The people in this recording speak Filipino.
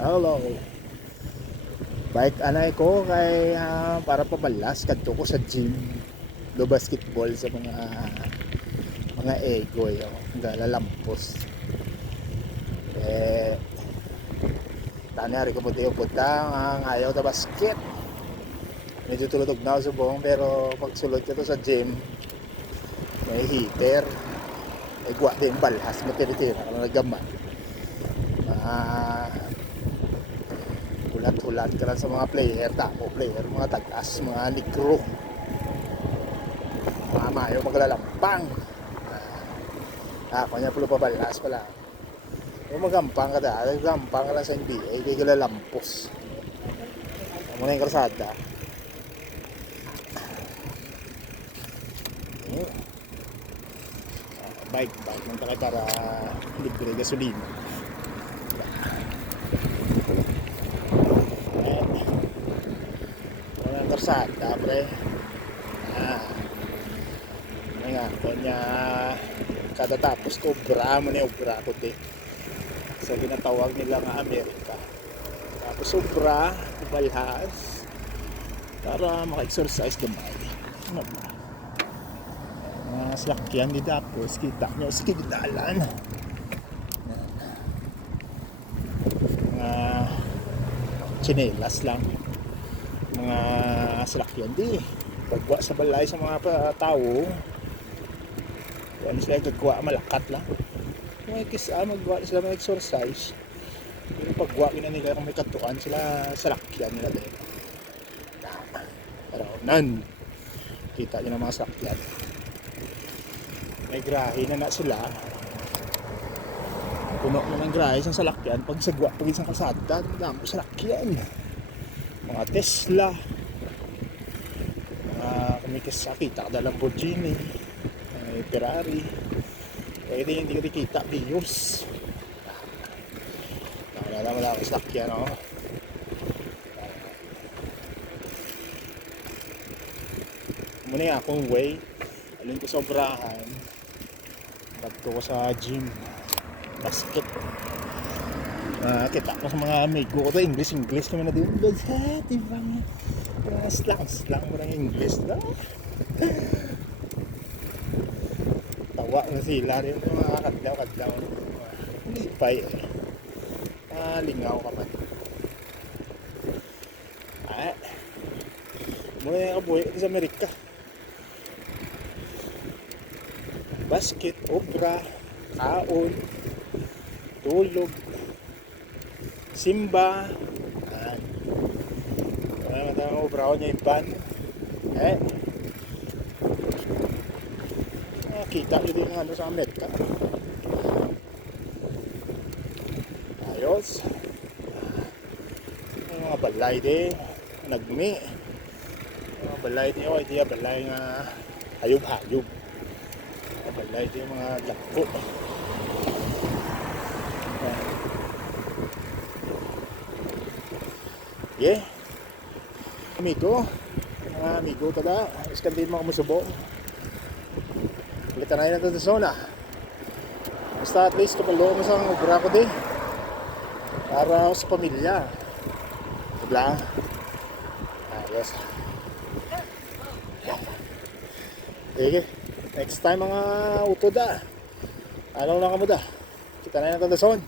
Hello. Bike anay ko kay para pabalas kadto ko sa gym do basketball sa mga egoy galalampos. Eh tani ari ko puti uputang ang ayaw ta basket. Medyo tulutog na ako subong pero pag sulod ko to sa gym may heater. Ay gwa din balhas matira-tira ka na nagaman. Ulat-ulat ka lang sa mga player, mga tagas, mga negro, mga mayo maglalampang. Kanya pulo pabalas pala. Kung magampang ka dahil, gampang ka lang sa NBA, kaya galalampos. Ano na yung karsada? Bike nang takay para libre gasolina. Walang karsada, pre. Nga, kanya kada tapos ko obra mo na obra ko di sa ginatawag nila nga Amerika. Tapos obra, balhas para maka-exercise gamay. Ano ba? Mga slakyan di tapos kita nyo sa kidalan. Mga chinelas lang. Mga slakyan di pagwa sa balay sa mga tao. Ano sila gagwa malakat lang. May kisa magwa sila may exercise. Pero pagwa na nila kung may katuan sila sa lakyan nila din. Pero nan kita niyo ng mga sakyan. May grahe na sila. Puno na ng grahe sa salakyan pag sagwa pag isang kalsada, damo sa lakyan. Mga Tesla. Kumikis sa kita kada Lamborghini. Ferrari. Kaya hindi ko dikita views. Wala akong sakyan, no? Muna yung akong way. Alin ko sa obrahan. Bagto ko sa gym. Basket. Kita ko sa mga amigo ko to. English kami na din. Diba nga? Slang mo ng English. No? Tawa na sila rin mga kadlaw lipay lingaw ka man muna yung kabuhay sa Amerika. Basket, obra, kaon, tulog, simba matang obra ko niya iban kita nyo din ano sa Amerika. Ayos. Mga balay din nagmi. Mga balay din idea balay nga hayop. Mga balay din mga lako. Mga amigo tada iskan din mga musubong. Kita na yun natin sa zona. Basta at least kapalo mo sa obra ko din. Para sa pamilya. Diba? Ayos. Sige. Next time mga uto da. Ano lang ka mo da. Kita na yun natin sa zona.